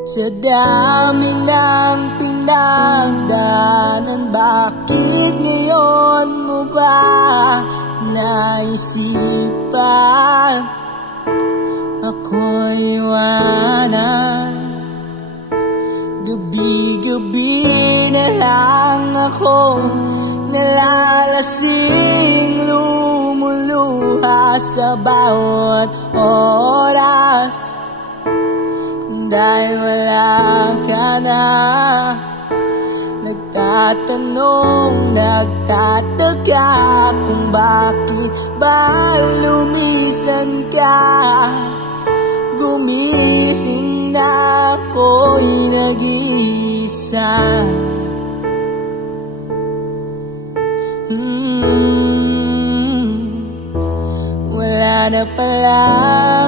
Sa dami ng pinagdaanan, bakit ngayon mo ba naisipan ako'y iwanan? Gabi-gabi na lang ako nalalasing, lumuluha sa bawat oras dahil wala ka na. Nagtatanong, nagtataka kung bakit ba lumisan ka. Gumising na ako'y nag-iisa. Wala na pala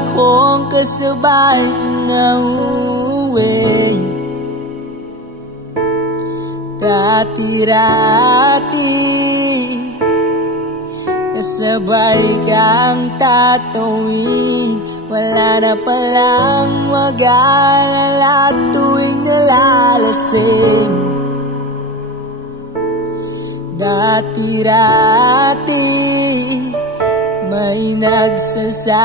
akong kasabay na uwi. Dati-rati kasabay kang tatawid. Wala na palang mag-alala tuwing nalalasing. Dati-rati may nagsasabi,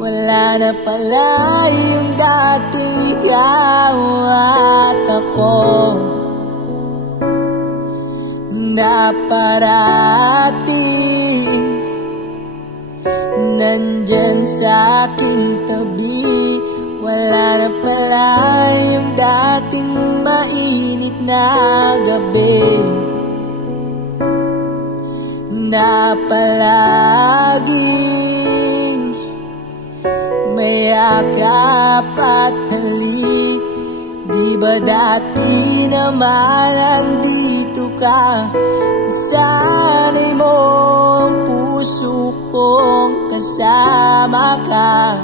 wala na pala yung dating ikaw at ako, na parati nandyan sa aking tabi. Wala na pala yung dating mainit na gabi, na palaging may akap at halik. Di ba dati naman andito ka? Sana'y mo ang puso kong kasama ka.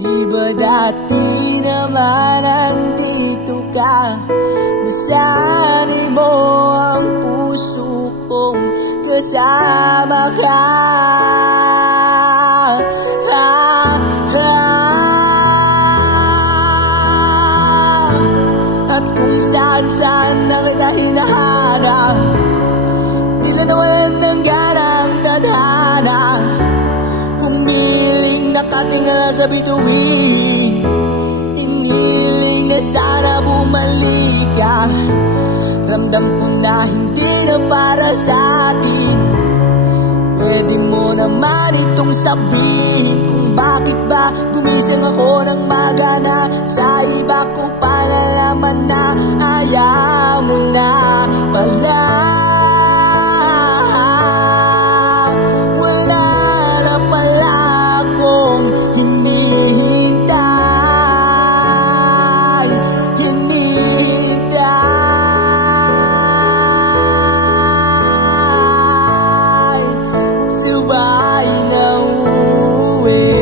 Di ba dati naman andito ka? Sana'y mo ang puso kong kasama ka. At kung saan-saan na kita hinahanap, tila nawalan ng ganang tadhana. Humiling nakatingala sa bituin, hiniling na sana bumalik ka. Ramdam ko na hindi na para sa atin. Pwede mo naman itong sabihin kung bakit ba gumising ako ng magana. Sa iba ko pa nalaman na ayaw mo na pala. Wala na pala akong hinihintay, sabay na uwi.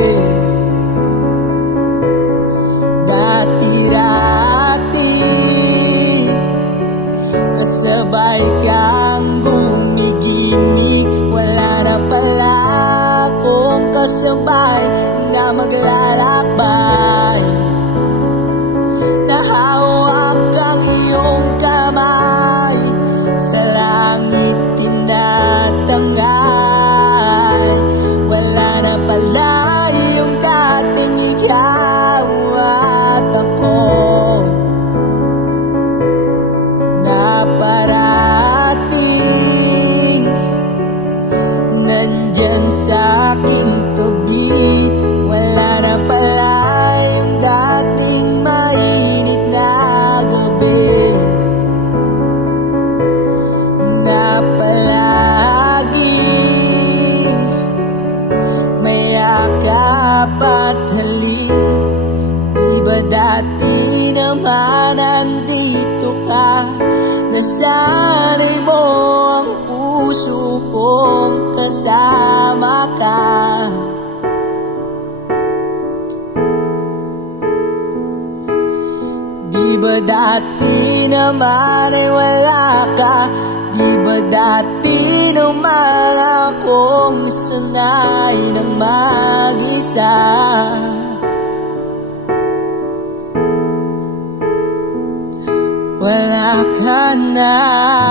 Dati-rati kasabay kang gumiginig. Wala na pala akong kasabay na maglalakbay. Nahawak ang iyong kamay, sa langit tinatangay. Wala na pala yung dating ikaw at ako, na parating nandyan sa aking tabi. Wala na pala yung dating mainit na gabi, na palaging may akap at halik. Di ba dati naman andito ka? Nasanay mo ang puso kong kasama ka. Di ba dati naman ay wala ka? Di ba dati naman akong sanay ng mag-isa. Wala ka na.